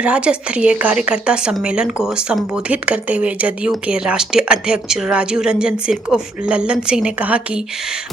राज्य स्तरीय कार्यकर्ता सम्मेलन को संबोधित करते हुए जदयू के राष्ट्रीय अध्यक्ष राजीव रंजन सिंह उर्फ लल्लन सिंह ने कहा कि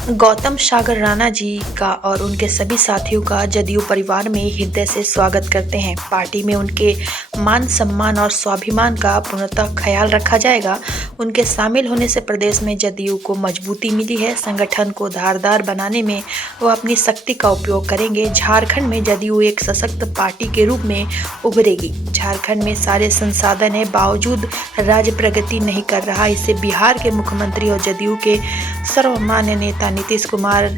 गौतम सागर राणा जी का और उनके सभी साथियों का जदयू परिवार में हृदय से स्वागत करते हैं। पार्टी में उनके मान सम्मान और स्वाभिमान का पूर्णतः ख्याल रखा जाएगा। उनके शामिल होने से प्रदेश में जदयू को मजबूती मिली है। संगठन को धारदार बनाने में वो अपनी शक्ति का उपयोग करेंगे। झारखंड में जदयू एक सशक्त पार्टी के रूप में उभरेगी। झारखंड में सारे संसाधन है, बावजूद राज्य प्रगति नहीं कर रहा। इससे बिहार के मुख्यमंत्री और जदयू के सर्वमान्य नेता नीतीश कुमार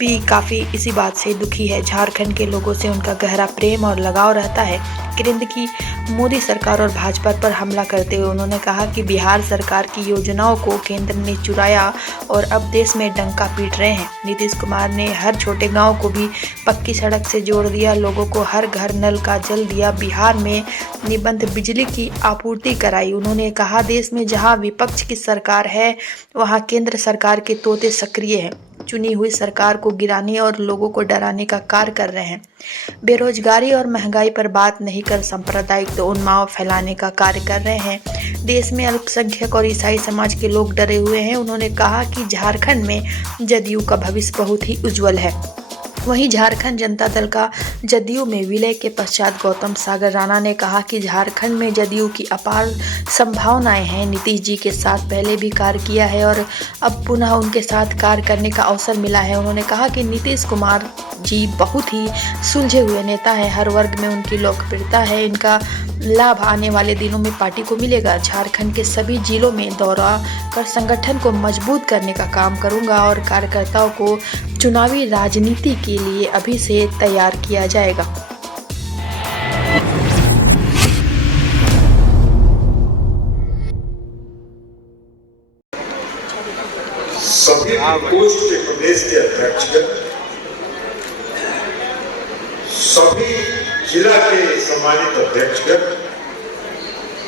भी काफ़ी इसी बात से दुखी है। झारखंड के लोगों से उनका गहरा प्रेम और लगाव रहता है। केंद्र की मोदी सरकार और भाजपा पर हमला करते हुए उन्होंने कहा कि बिहार सरकार की योजनाओं को केंद्र ने चुराया और अब देश में डंका पीट रहे हैं। नीतीश कुमार ने हर छोटे गांव को भी पक्की सड़क से जोड़ दिया, लोगों को हर घर नल का जल दिया, बिहार में निबंध बिजली की आपूर्ति कराई। उन्होंने कहा देश में जहां विपक्ष की सरकार है वहां केंद्र सरकार के तोते सक्रिय हैं, चुनी हुई सरकार को गिराने और लोगों को डराने का कार्य कर रहे हैं। बेरोजगारी और महंगाई पर बात नहीं कर सांप्रदायिक उन्माद फैलाने का कार्य कर रहे हैं। देश में अल्पसंख्यक और ईसाई समाज के लोग डरे हुए हैं। उन्होंने कहा कि झारखंड में जदयू का भविष्य बहुत ही उज्जवल है। वहीं झारखंड जनता दल का जदयू में विलय के पश्चात गौतम सागर राणा ने कहा कि झारखंड में जदयू की अपार संभावनाएं हैं। नीतीश जी के साथ पहले भी कार्य किया है और अब पुनः उनके साथ कार्य करने का अवसर मिला है। उन्होंने कहा कि नीतीश कुमार जी बहुत ही सुलझे हुए नेता है, हर वर्ग में उनकी लोकप्रियता है। इनका लाभ आने वाले दिनों में पार्टी को मिलेगा। झारखंड के सभी जिलों में दौरा कर संगठन को मजबूत करने का काम करूंगा और कार्यकर्ताओं को चुनावी राजनीति के लिए अभी से तैयार किया जाएगा। सभी प्रकोष्ठ के प्रदेश के अध्यक्षगण, सभी जिला के सम्मानित अध्यक्षगण,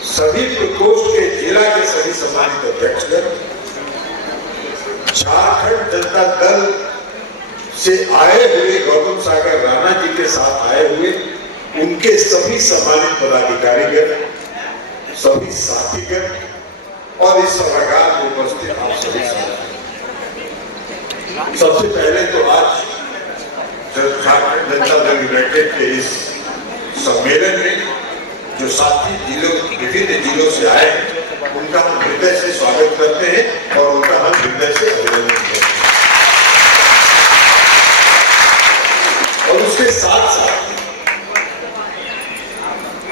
सभी प्रकोष्ठ के जिला के सभी सम्मानित अध्यक्षगण, झारखंड जनता दल से आए हुए गौतम सागर राणा जी के साथ आए हुए उनके सभी सम्मानित पदाधिकारीगण, सभी साथीगण और इस सभागार में उपस्थित आप सभी। सबसे पहले तो आज झारखंड जनता दल यूनाइटेड के इस सम्मेलन में जो साथी विभिन्न जिलों से आए हैं उनका हम हृदय से स्वागत करते हैं और उनका हम हृदय से अभिनंदन करते हैं। और उसके साथ साथ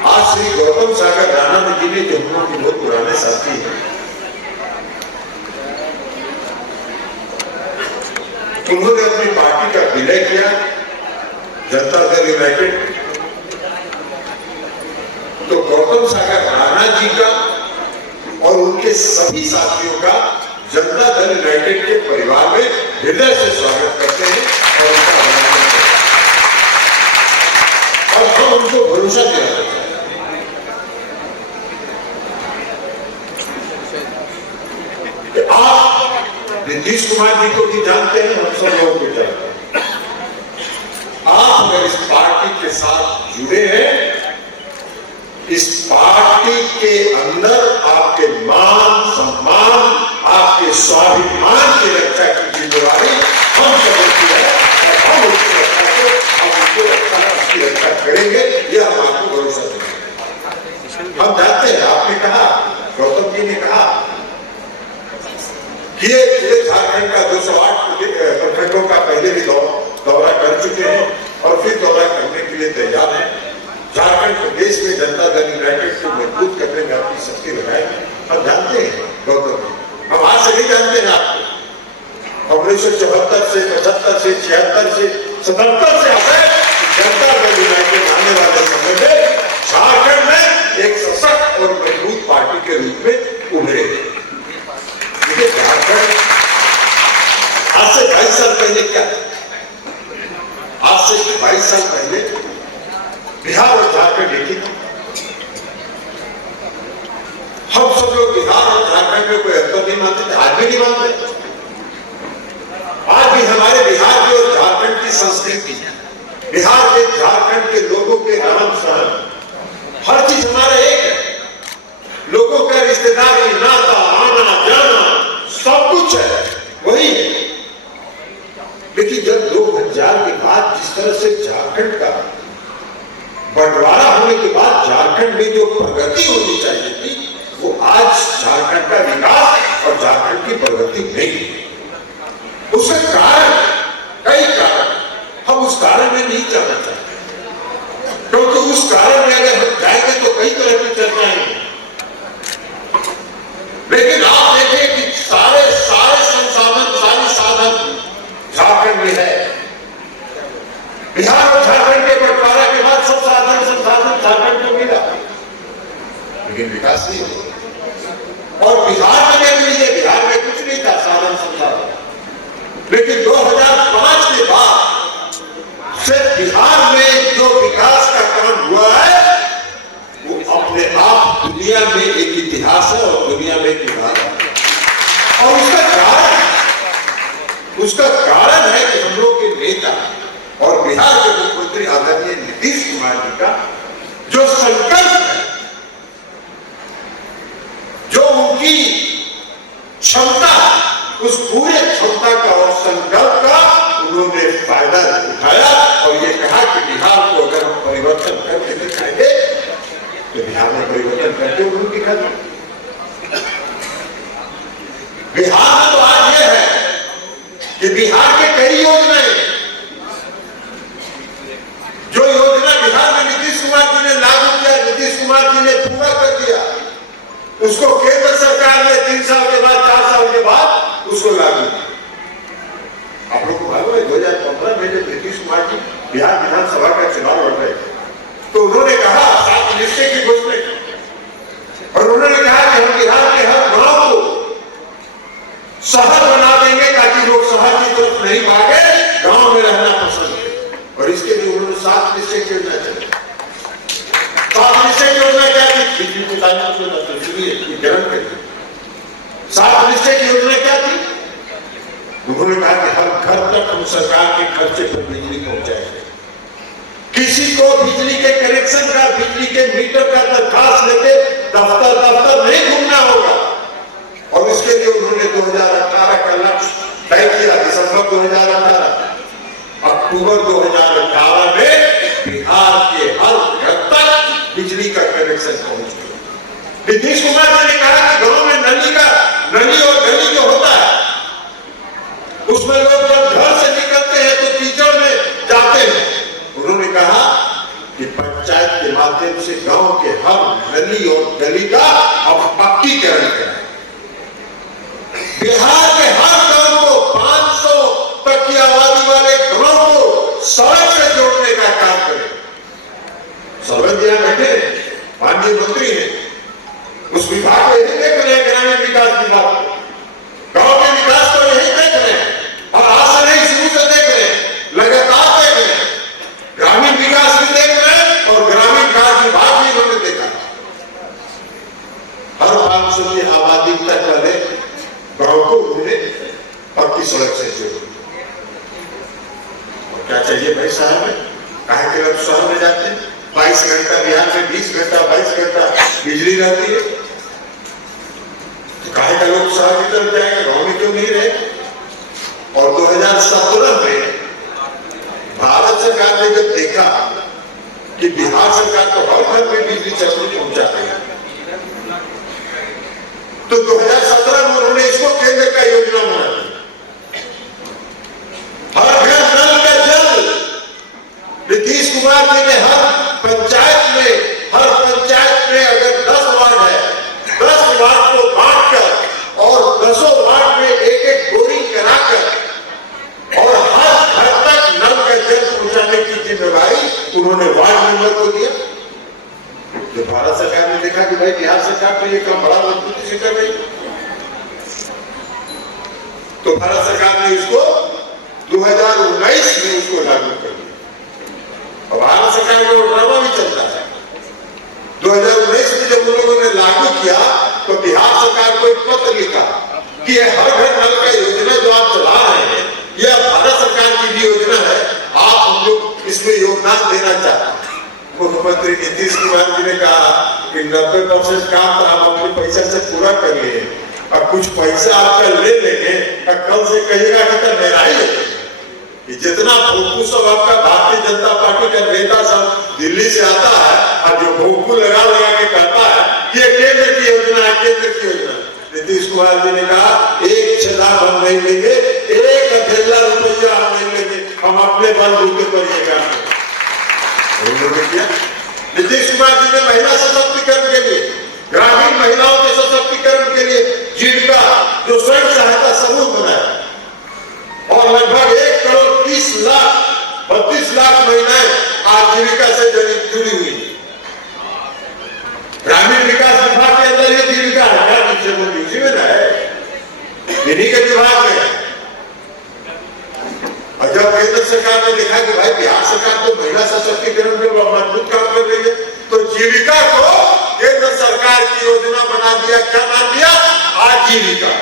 आज श्री गौतम सागर राणा जी ने जो हम बहुत पुराने साथी हैं, उन्होंने अपनी पार्टी का विलय किया जनता दल यूनाइटेड। तो गौतम सागर राणा जी का और उनके सभी साथियों का जनता दल यूनाइटेड के परिवार में हृदय से स्वागत करते हैं और उनका अभिनंदन करते हैं। और हम उनको भरोसा दिलाते हैं कि आप नीतीश कुमार जी को भी जानते हैं, हम सब लोगों को जानते हैं। आप अगर इस पार्टी के साथ जुड़े हैं, इस पार्टी के अंदर आपके मान सम्मान, आपके स्वाभिमान की रक्षा की जिम्मेदारी हम सबों की है और हम उसकी रक्षा करेंगे। यह हम आपको भरोसा देंगे। हम जानते हैं, आपने कहा, गौतम जी ने कहा कि ये पूरे झारखंड का 208 प्रखंडों का पहले भी दौरा कर चुके हैं और फिर दौरा करने के लिए तैयार हैं। झारखंड प्रदेश में जनता दल यूनाइटेड को मजबूत करने में अपनी शक्ति लगाएंगे। हम जानते हैं गौतम जी, हम आज से नहीं जानते हैं आपको। 1974 से 75 से 76 से 77 से आते जनता दल यूनाइटेड आने वाले समय में झारखंड में एक सशक्त और मजबूत पार्टी के रूप में उभरे। झारखंड आज से 22 साल पहले क्या, आज से 22 साल पहले बिहार और झारखंड एक ही था। हम सब लोग बिहार और झारखंड में कोई अंतर नहीं मानते थे, आज भी नहीं मानते। आज भी हमारे बिहार की और झारखंड की संस्कृति, बिहार के झारखंड के लोगों के रहन सहन हर चीज हमारा एक है, लोगों का रिश्तेदारी, नाता, आना जाना सब कुछ है, वही है। लेकिन जब 2000 के बाद जिस तरह से झारखंड का बंटवारा होने के बाद झारखंड में जो प्रगति होनी चाहिए थी, वो आज झारखंड का विकास और झारखंड की प्रगति नहीं है। उसका कारण, कई कारण, हम उस कारण में नहीं जाना चाहते, क्योंकि उस कारण में अगर हम जाएंगे तो कई तरह की चर्चाएं हैं। लेकिन आप देखें कि सारे संसाधन, सारी साधन झारखंड में है। बिहार और झारखंड के बंटवारा के बाद सब साधन संसाधन झारखंड को मिला, लेकिन विकास नहीं हुआ। और बिहार में देख लीजिए, बिहार में कुछ नहीं था साधन संसाधन, लेकिन 2005 के बाद से बिहार में जो विकास का काम हुआ है, वो अपने आप दुनिया में एक इतिहास है और दुनिया में एक इतिहास है। और उसका कारण है कि हम लोग के नेता और बिहार के मुख्यमंत्री आदरणीय नीतीश कुमार जी का जो संकल्प है, जो उनकी क्षमता, उस पूरे क्षमता का और संकल्प का उन्होंने फायदा उठाया और ये कहा कि बिहार को अगर हम परिवर्तन करके दिखाएंगे तो बिहार में परिवर्तन करके उन्होंने दिखा दिया। बिहार में तो आज ये है कि बिहार के कई योजनाएं, जो योजना बिहार में नीतीश कुमार जी ने लागू किया, नीतीश कुमार जी ने पूरा कर दिया, उसको केंद्र सरकार ने 3 साल के बाद, 4 साल के बाद उसको लागू किया। आप लोग को मालूम है 2015 में जब नीतीश कुमार जी बिहार विधानसभा का चुनाव लड़ रहे थे, तो उन्होंने कहा 7 निश्चय की घोषणा की, और उन्होंने कहा कि हम बिहार के हर गांव को शहर बना देंगे ताकि लोग शहर की तरफ नहीं भागे, गांव में रहना पसंद है। और इसके लिए उन्होंने 7 निश्चय की योजना चलाई। 7 निश्चय की योजना क्या थी? बिजली को ग्रहण करिए। 7 निश्चय की योजना क्या थी? उन्होंने कहा कि हर घर तक हम सरकार के खर्चे पर बिजली पहुंचाएंगे, किसी को बिजली के कनेक्शन का, बिजली के मीटर का दरखास्त लेके दफ्तर नहीं घूमना होगा। और इसके लिए उन्होंने 2018 का लक्ष्य तय किया, दिसंबर 2018। अक्टूबर 2018 में बिहार के हर घर तक बिजली का कनेक्शन पहुंच गया। नीतीश कुमार जी ने कहा कि गांव में नली और गली जो होता है, उसमें लोग जब घर से निकलते हैं तो कीचड़ में जाते हैं। उन्होंने कहा कि पंचायत के माध्यम से गांव के हर नली और गली का अब पक्कीकरण करें। बिहार के हर गांव को 500 तक की आबादी वाले गांव को सड़क से जोड़ने का काम करें। सड़क यहाँ बैठे माननीय मंत्री हैं, उस विभाग को यही देख रहे हैं, ग्रामीण विकास विभाग को, गांव के विकास को यही देख रहे हैं, और आज से नहीं शुरू से देख रहे हैं, लगातार देख रहे हैं। ग्रामीण विकास भी देख रहे हैं और ग्रामीण कार्य विभाग भी इन्होंने देखा। हर 500 की आबादी तक वाले गांव को उन्होंने पक्की सड़क से जोड़ा। और क्या चाहिए भाई शहर में? काहे के लोग शहर में जाते हैं? 22 घंटा बिहार में 20 घंटा 22 घंटा बिजली रहती है, तो काहे का लोग शहर की तरफ जाएंगे, गांव में क्यों नहीं रहे? और 2017 में भारत सरकार ने जब देखा कि बिहार सरकार तो हर घर में बिजली चौकी पहुंचाती है, तो 2017 में उन्होंने इसको केंद्र का योजना बना दी। हर घर नल का जल। नीतीश कुमार जी ने हर पंचायत में अगर 10 वार्ड है, 10 वार्ड को बांटकर और 10 वार्ड में एक बोरिंग कराकर और हर घर तक नल का जल पहुंचाने की जिम्मेदारी उन्होंने वार्ड मेंबर को दिया। जो भारत सरकार ने देखा कि भाई बिहार सरकार तो ये काम बड़ा मजबूती से कर रही, तो भारत सरकार ने इसको 2019 में इसको लागू कर दिया। और भारत सरकार का ड्रामा भी चलता है। 2019 में जब उन लोगों ने लागू किया तो बिहार सरकार को एक पत्र लिखा कि ये हर घर नल का योजना जो आप चला रहे हैं, यह भारत सरकार की भी योजना है, आप हम लोग इसमें योगदान देना चाहते हैं। मुख्यमंत्री नीतीश कुमार जी ने कहा कि 90% काम तो हम अपने पैसा से पूरा कर लिए और कुछ पैसा आपका ले लेंगे और कल से कहिएगा कि मेरा ही कि जितना भोंकू सब आपका भारतीय जनता पार्टी का नेता सब दिल्ली से आता है और जो भोंकू लगा लगा के कहता है कि ये केंद्र की योजना है, केंद्र की योजना। नीतीश कुमार जी ने कहा एक छलांग हम नहीं लेंगे, एक अकेला रुपया हम नहीं लेंगे, हम अपने बलबूते पर ये काम किया। नीतीश कुमार जी ने महिला सशक्तिकरण के लिए, ग्रामीण महिलाओं के सशक्तिकरण के लिए जीविका जो स्वयं सहायता समूह बनाया और लगभग 1,30,32 लाख महिलाएं आजीविका से जुड़ी हुई। ग्रामीण विकास विभाग के अंदर ये जीविका है क्या? मुझसे में है, इन्हीं के विभाग में। और जब केंद्र सरकार ने देखा कि भाई बिहार सरकार तो महिला सशक्तिकरण में मजबूत काम कर रही है, तो जीविका को केंद्र सरकार की योजना बना दिया। क्या नाम दिया? आजीविका।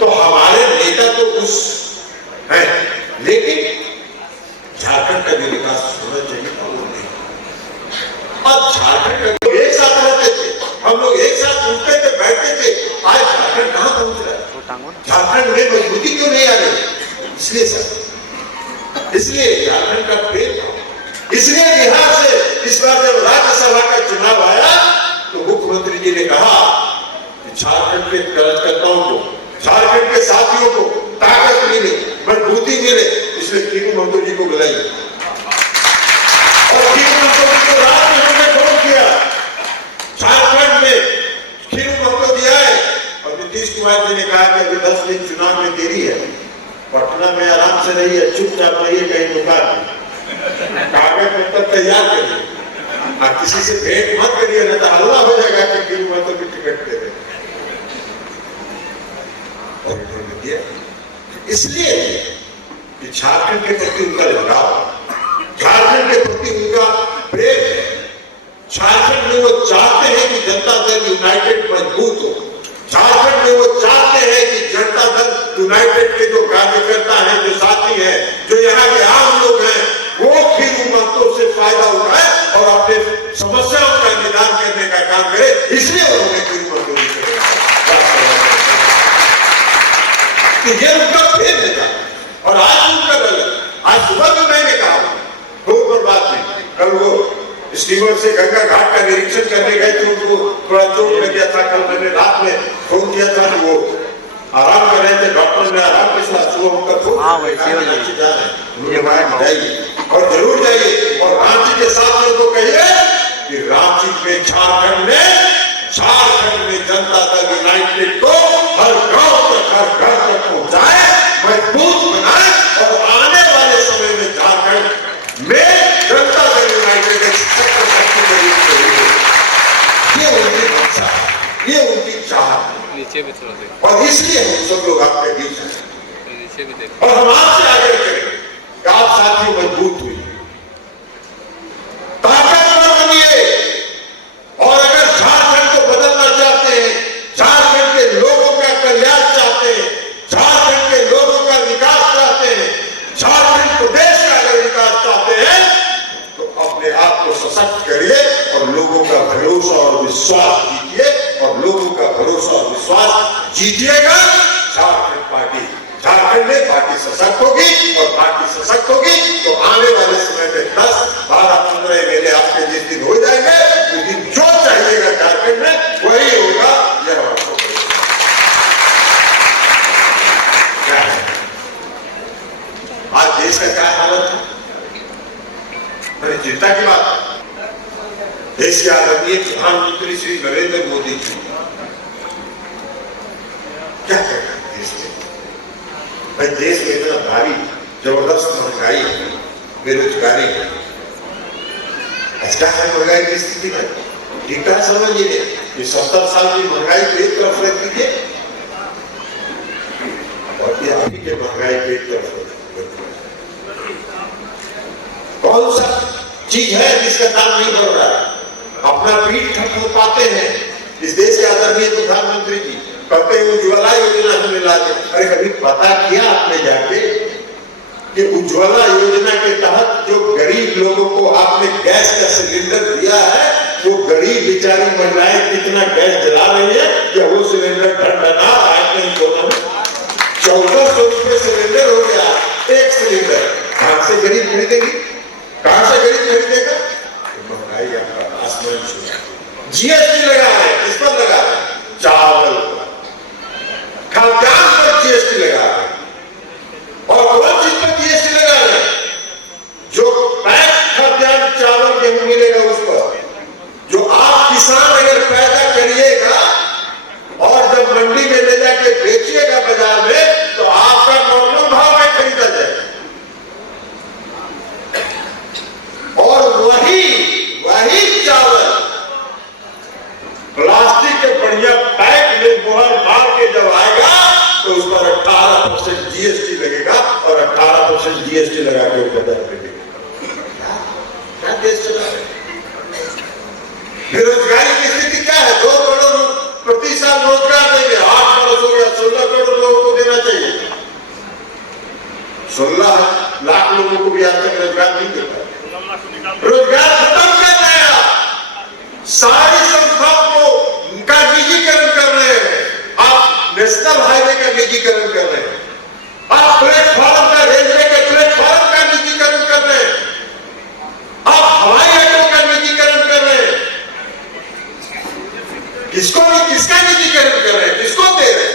तो हमारे नेता तो उस है, लेकिन झारखंड का भी विकास होना चाहिए था, वो नहीं। अब झारखंड का एक साथ रहते थे, हम लोग एक साथ उठते थे, बैठते थे। आज झारखंड कहां पहुंच रहा है? झारखंड में मजबूती क्यों नहीं आ रही? इसलिए सर, इसलिए झारखंड का प्रेम, इसलिए बिहार से इस बार जब राज्यसभा का चुनाव आया तो मुख्यमंत्री जी ने कहा कि झारखंड के कार्यकर्ताओं को, झारखंड के साथियों को ताकत मिले, मजबूती मिले, इसलिए खीरू महतो जी को बुलाइए। और खीरू महतो जी को रात में हमने फोन किया, झारखंड में खीरू महतो जी आए और नीतीश कुमार जी ने कहा कि अभी 10 दिन चुनाव में देरी है, पटना में आराम से रहिए, चुपचाप रहिए, कहीं दुकान कागज पत्र तैयार करिए और किसी से भेंट मत करिए, नहीं तो हल्ला हो जाएगा कि खीरू महतो की टिकट दे दें। इसलिए कि झारखंड के प्रति उनका लगाव, झारखंड के प्रति उनका प्रेम है। झारखंड में वो चाहते हैं कि जनता दल यूनाइटेड मजबूत हो। झारखंड में वो चाहते हैं कि जनता दल यूनाइटेड के जो कार्यकर्ता हैं, जो साथी हैं, जो यहाँ के आम लोग हैं, वो खीरू महतो से फायदा उठाए और अपने समस्याओं का निदान करने का काम करे। इसलिए उन्होंने खीरू महतो जी ये उनका प्रेम था। और आज उनका गलत, आज सुबह भी मैंने कहा कोई बात नहीं, कल वो स्टीमर से गंगा घाट का निरीक्षण करने गए थे, उनको थोड़ा चोट लग गया था। कल मैंने रात में फोन किया था कि वो आराम कर रहे थे, डॉक्टर ने आराम के साथ सुबह उनका फोन जाइए और जरूर जाइए। और रांची के साथ को कहिए कि रांची में झारखंड में जनता दल यूनाइटेड को हर गांव तक, हर घर तक पहुंचाए, मजबूत बनाए और आने वाले समय में झारखंड में जनता दल यूनाइटेड एक शक्ति बनी। ये उनकी इच्छा, ये उनकी चाहत नीचे भी थोड़ा देख, और इसलिए हम सब लोग आपके बीच हैं नीचे भी देख। और हम आपसे आगे करेंगे कि आप साथी मजबूत हुई, ताकतवर बनिए। और अगर झारखंड को बदलना चाहते हैं, झारखंड के लोगों का कल्याण चाहते हैं, झारखंड के लोगों का विकास चाहते हैं, झारखंड प्रदेश का अगर विकास चाहते हैं, तो अपने आप को सशक्त करिए और लोगों का भरोसा और विश्वास जीतिए। और लोगों का भरोसा और विश्वास जीतिएगा झारखंड पार्टी, झारखंड में पार्टी सशक्त होगी। और पार्टी सशक्त होगी तो आने वाले समय में 10, 12, 15 एमएलए आपके जिस दिन हो जाएंगे, उस दिन जो चाहिएगा झारखंड में वही होगा। यह आपको क्या है, आज देश का क्या हालत है, बड़ी चिंता की बात है। देश के आदरणीय प्रधानमंत्री श्री नरेंद्र मोदी जी क्या कर रहे हैं देश में? भाई देश में इतना भारी जबरदस्त महंगाई है, बेरोजगारी है। अच्छा है महंगाई की स्थिति में ठीक ठाक समझिए कि 70 साल की महंगाई को एक तरफ रख दीजिए और ये अभी के महंगाई को एक तरफ रख। कौन सा चीज है जिसका दाम नहीं बढ़ रहा है? अपना पीठ ठप हो पाते हैं इस देश के आदरणीय प्रधानमंत्री जी, कहते हैं उज्ज्वला योजना हमने ला दी। अरे कभी पता किया आपने जाके कि उज्ज्वला योजना के तहत जो गरीब लोगों को आपने गैस का सिलेंडर दिया है, वो गरीब बेचारी महिलाएं कितना गैस जला रही है, या वो सिलेंडर ढंढना आज नहीं दोनों में 1400 रुपये सिलेंडर हो गया एक सिलेंडर। कहां से गरीब खरीदेगी, कहां से गरीब खरीदेगा? महंगाई आपका आसमान छूटा। जीएसटी लगा है, किस पर लगा है? चावल पर, खाद्यान्न पर जीएसटी लगा है। और कौन चीज पर जीएसटी लगा है? जो पैक खाद्यान्न चावल गेहूं मिलेगा उस पर। जो आप किसान अगर पैदा करिएगा और जब मंडी में ले जाके बेचिएगा बाजार में, तो आपका नॉर्मल भाव में खरीदा जाएगा। और वही चावल प्लास्टिक के बढ़िया पैक में मुहर मार के जब आएगा, तो उस पर 18% जीएसटी लगेगा, और 18% जीएसटी लगा के बाजार में क्या देश चला है? बेरोजगारी की स्थिति क्या है? 2 करोड़ प्रति साल रोजगार देंगे, 8 वर्ष हो गया, 16 करोड़ लोगों को देना चाहिए। 16 लाख लोगों को भी आज तक रोजगार नहीं देता। रोजगार खत्म कर रहे हैं, सारी संस्थाओं को का निजीकरण कर रहे हैं। आप नेशनल हाईवे का निजीकरण कर रहे हैं, आप प्लेटफॉर्म का, रेलवे के प्लेटफॉर्म का निजीकरण कर रहे हैं, आप हवाई अड्डों का निजीकरण कर रहे हैं। किसका निजीकरण कर रहे हैं? किसको दे रहे हैं?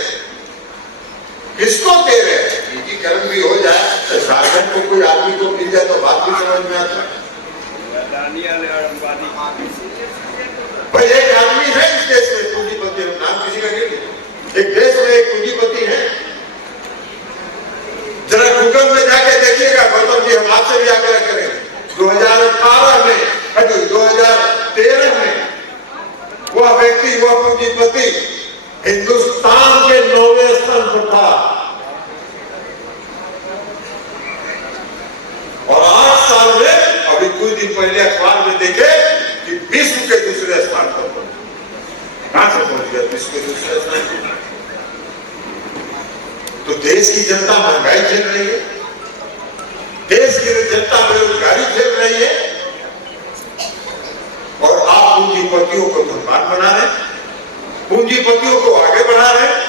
किसको दे रहे हैं? निजीकरण भी हो जाए तो झारखंड को कोई आदमी को मिल जाए तो बात भी समझ में आता है। भाई एक आदमी है इस देश में पूंजीपति, नाम किसी का नहीं, एक देश में एक पूंजीपति है। जरा गूगल में जाके देखिएगा, गौतम जी हम आपसे भी आग्रह करेंगे, 2018 में 2013 में वह व्यक्ति, वह पूंजीपति हिंदुस्तान के 9वें स्थान पर था, और 8 साल में अभी कुछ दिन पहले अखबार में देखे कि विश्व के दूसरे स्थान पर कहां से पहुंच गया? विश्व के दूसरे स्थान पर। तो देश की जनता महंगाई झेल रही है, देश की जनता बेरोजगारी झेल रही है, और आप पूंजीपतियों को धनवान बना रहे हैं, पूंजीपतियों को आगे बढ़ा रहे हैं,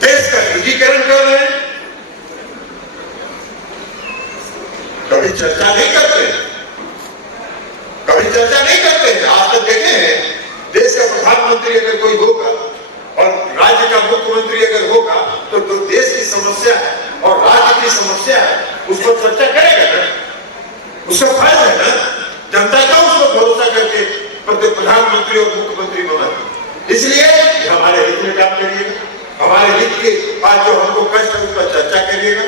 देश का निजीकरण कर रहे हैं। कभी चर्चा नहीं करते हैं, कभी चर्चा नहीं करते हैं। आज तक देखे हैं, देश का प्रधानमंत्री अगर कोई होगा और राज्य का मुख्यमंत्री अगर होगा, तो देश की समस्या है और राज्य की समस्या है, उस पर चर्चा करेगा ना, उसका फायदा है ना। जनता का उसको भरोसा करके प्रधानमंत्री और मुख्यमंत्री बनाती। इसलिए हमारे हित में काम करिएगा, हमारे हित के आज जो हमको कष्ट है उस पर चर्चा करिएगा।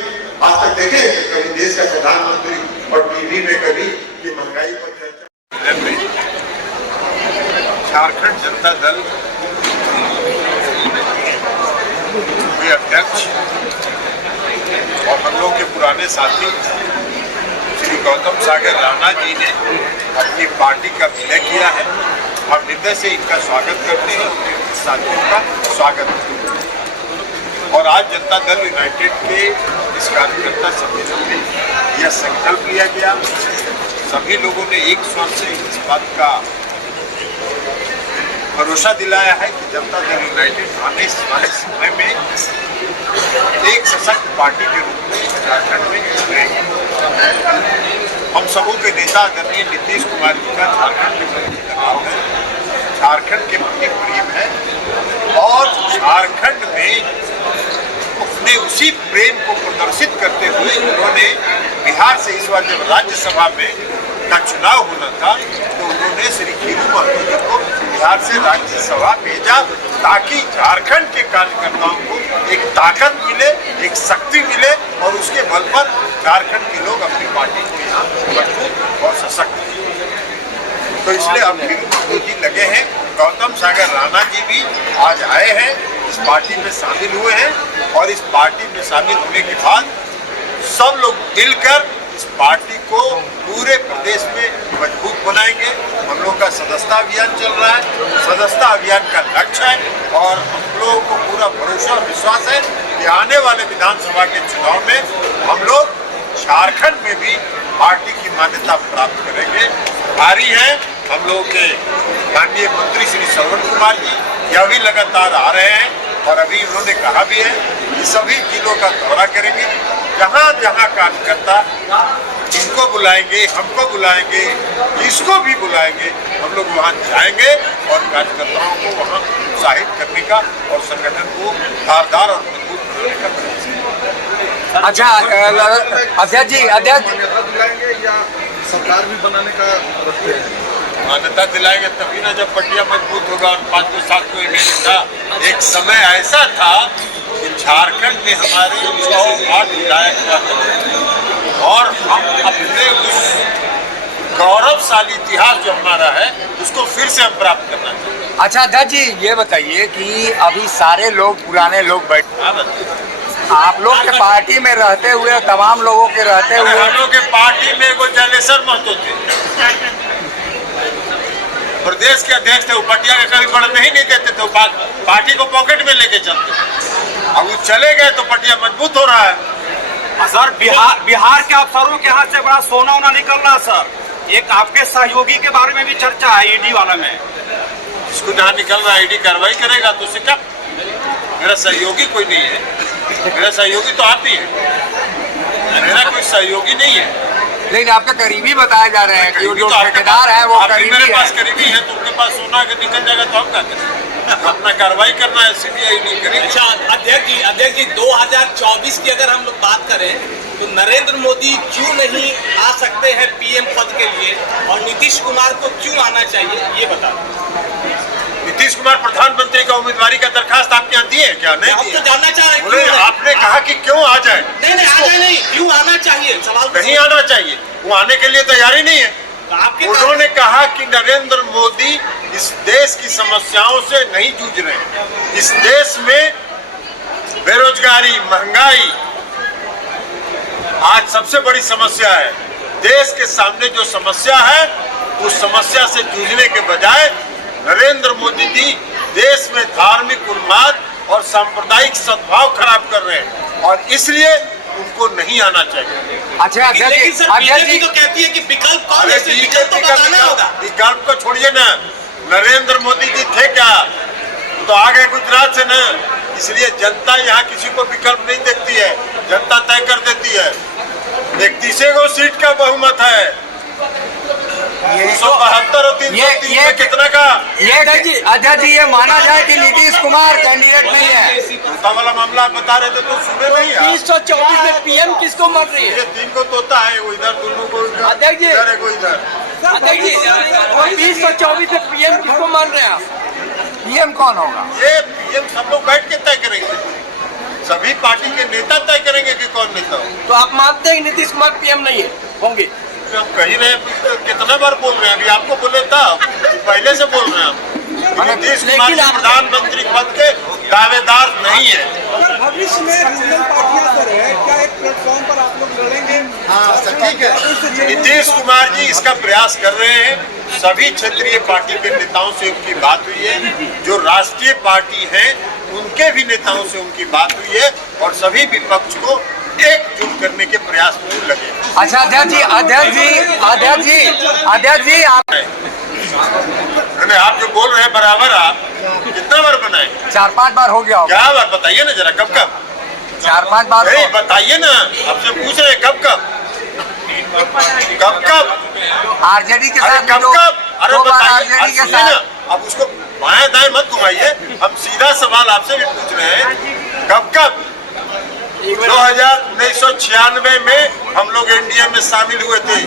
आज तक देखे कभी देश का प्रधानमंत्री और टीवी में कभी ये महंगाई पर चर्चा। झारखंड जनता दल के अध्यक्ष और हम लोग के पुराने साथी श्री गौतम सागर राणा जी ने अपनी पार्टी का विलय किया है। हम हृदय से इनका स्वागत करते हैं, उनके साथियों का स्वागत करते हैं। और आज जनता दल यूनाइटेड के इस कार्यकर्ता सम्मेलन में यह संकल्प लिया गया, सभी लोगों ने एक स्वर से इस बात का भरोसा दिलाया है कि जनता दल यूनाइटेड आने वाले समय में एक सशक्त पार्टी के रूप में झारखंड में उभरेगी। हम सबों के नेता आदरणीय नीतीश कुमार जी का झारखंड के प्रति लगाव है, झारखंड के प्रति प्रेम है, और झारखंड में अपने उसी प्रेम को प्रदर्शित करते हुए उन्होंने बिहार से इस बार जब राज्यसभा में का चुनाव होना था, तो उन्होंने श्री खीरू महतो जी को बिहार से राज्यसभा भेजा, ताकि झारखंड के कार्यकर्ताओं को एक ताकत मिले, एक शक्ति मिले, और उसके बल पर झारखंड के लोग अपनी पार्टी को यहाँ मजबूत और सशक्त किए। तो इसलिए अब खीरू महतो जी लगे हैं, गौतम सागर राणा जी भी आज आए हैं, इस पार्टी में शामिल हुए हैं, और इस पार्टी में शामिल होने के बाद सब लोग मिलकर इस पार्टी को पूरे प्रदेश में मजबूत बनाएंगे। हम लोग का सदस्यता अभियान चल रहा है, सदस्यता अभियान का लक्ष्य है, और हम लोगों को पूरा भरोसा और विश्वास है कि आने वाले विधानसभा के चुनाव में हम लोग झारखंड में भी पार्टी की मान्यता प्राप्त करेंगे। भारी है हम लोगों के माननीय मंत्री श्री श्रवण कुमार जी, यह भी लगातार आ रहे हैं और अभी उन्होंने कहा भी है कि सभी जिलों का दौरा करेंगे। जहाँ जहाँ कार्यकर्ता इनको बुलाएंगे, हमको बुलाएंगे, जिसको भी बुलाएंगे, हम लोग वहाँ जाएंगे और कार्यकर्ताओं को वहाँ उत्साहित करने का और संगठन को धारदार और मजबूत बनाने का प्रयास करेंगे। अच्छा अध्यक्ष जी, अध्यक्ष दिलाएंगे या सरकार भी बनाने का रखते हैं? मान्यता दिलाएंगे तभी ना जब पटिया मजबूत होगा और 5-7 को एमएलए था। एक समय ऐसा था कि झारखंड में हमारे 6-8 विधायक हुआ करते थे और हम अपने उस गौरवशाली इतिहास जो हमारा है उसको फिर से हम प्राप्त करना चाहते हैं। अच्छा अध्यक्ष जी, ये बताइए कि अभी सारे लोग पुराने लोग बैठे, आप लोग के पार्टी में रहते हुए, तमाम लोगों के रहते हुए, हम लोग के पार्टी में वो जलेसर महतो थे, प्रदेश के अध्यक्ष थे, वो पटिया के कभी बढ़ने ही नहीं देते थे, पार्टी को पॉकेट में लेके चलते। अब वो चले गए तो पटिया मजबूत हो रहा है। सर बिहार के अफसरों के हाथ से बड़ा सोना वोना निकल रहा सर। एक आपके सहयोगी के बारे में भी चर्चा है ईडी वाला में। इसको जहाँ निकल रहा है ईडी कार्रवाई करेगा तो उससे क्या? मेरा सहयोगी कोई नहीं है, मेरा सहयोगी तो आप ही है, मेरा कोई सहयोगी नहीं है। लेकिन आपके करीबी बताए जा रहे हैं कि जो तो ठेकेदार है वो करीबी मेरे पास है। करीबी है तो उनके पास सोना अगर निकल जाएगा तो हम क्या करें? अपना कार्रवाई करना है, सीबीआई नहीं करेगी। अच्छा अध्यक्ष जी 2024 की अगर हम लोग बात करें तो नरेंद्र मोदी क्यों नहीं आ सकते हैं पीएम पद के लिए और नीतीश कुमार को क्यों आना चाहिए, ये बता दें। नीतीश कुमार प्रधानमंत्री का उम्मीदवारी का दरखास्त आपके यहाँ दिए क्या? नहीं हम तो जानना चाह रहे हैं बोले, क्यों आपने कहा कि क्यों आ जाए? नहीं आ जाए नहीं, क्यों आना चाहिए? सवाल नहीं आना चाहिए, वो आने के लिए तैयारी नहीं है। आपके उन्होंने कहा कि नरेंद्र मोदी इस देश की समस्याओं से नहीं जूझ रहे हैं। इस देश में बेरोजगारी, महंगाई आज सबसे बड़ी समस्या है। देश के सामने जो समस्या है उस समस्या से जूझने के बजाय नरेंद्र मोदी जी देश में धार्मिक उन्माद और सांप्रदायिक सद्भाव खराब कर रहे हैं और इसलिए उनको नहीं आना चाहिए। अच्छा लेकिन सर बीजेपी तो कहती है कि विकल्प कौन है? विकल्प तो बताना होगा। विकल्प को छोड़िए ना, नरेंद्र मोदी जी थे क्या? तो आ गए गुजरात से ना, इसलिए जनता यहाँ किसी को विकल्प नहीं देखती है, जनता तय कर देती है। 31 गो सीट का बहुमत है, 272 और 303 में कितना का? ये अध्यक्ष जी, ये माना जाए कि नीतीश कुमार कैंडिडेट नहीं है। तोता वाला मामला आप बता रहे थे तो सुने नहीं आप? 324 में पीएम किसको मर रही है? ये 3 को तोता है, वो इधर, दोनों को अध्यक्ष जी, इधर है, को इधर। अध्यक्ष जी 324 में पीएम किसको मान रहे हैं आप? पीएम कौन होगा? ये पीएम सब लोग बैठ के तय करेंगे, सभी पार्टी के नेता तय करेंगे कि कौन नेता हो। तो आप मानते हैं कि नीतीश कुमार पीएम नहीं है होंगे? आप कही रहे हैं, कितना बार बोल रहे हैं? अभी आपको बोले था, पहले से बोल रहे हैं आप। नीतीश कुमार जी प्रधानमंत्री पद के दावेदार नहीं है। भविष्य में रीजनल पार्टियां सर है क्या, एक प्लेटफॉर्म पर आप लोग लड़ेंगे? हाँ ठीक है, नीतीश कुमार जी इसका प्रयास कर रहे हैं। सभी क्षेत्रीय पार्टी के नेताओं से उनकी बात हुई है, जो राष्ट्रीय पार्टी है उनके भी नेताओं से उनकी बात हुई है और सभी विपक्ष को एकजुट करने के प्रयास में लगे। अच्छा अध्यक्ष जी, आप जो बोल रहे हैं बराबर, आप कितना बार बनाए? 4-5 बार हो गया होगा। क्या बार बताइए ना जरा, कब कब? 4-5 बार नहीं बताइए ना, आपसे पूछ रहे हैं कब आरजेडी के साथ कब अरे 2 बार बताइए, आरजेडी के सुनिए ना, साथ। अब उसको बाएं दाएं मत घुमाइए, हम सीधा सवाल आपसे भी पूछ रहे हैं कब 1996 में हम लोग एनडीए में शामिल हुए थे,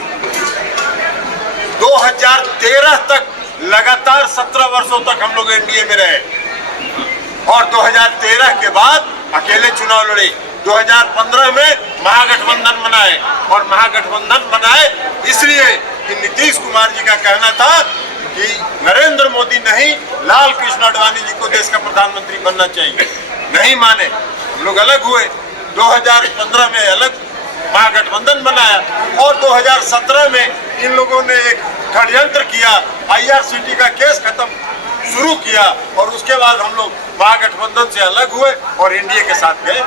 2013 तक लगातार 17 वर्षों तक हम लोग एनडीए में रहे और 2013 के बाद अकेले चुनाव लड़े। 2015 में महागठबंधन बनाए और महागठबंधन बनाए इसलिए कि नीतीश कुमार जी का कहना था कि नरेंद्र मोदी नहीं, लाल कृष्ण आडवाणी जी को देश का प्रधानमंत्री बनना चाहिए। नहीं माने, हम लोग अलग हुए। 2015 में अलग महागठबंधन बनाया और 2017 में इन लोगों ने एक षड्यंत्र किया, IRCT का केस खत्म शुरू किया और उसके बाद हम लोग महागठबंधन से अलग हुए और एनडीए के साथ गए।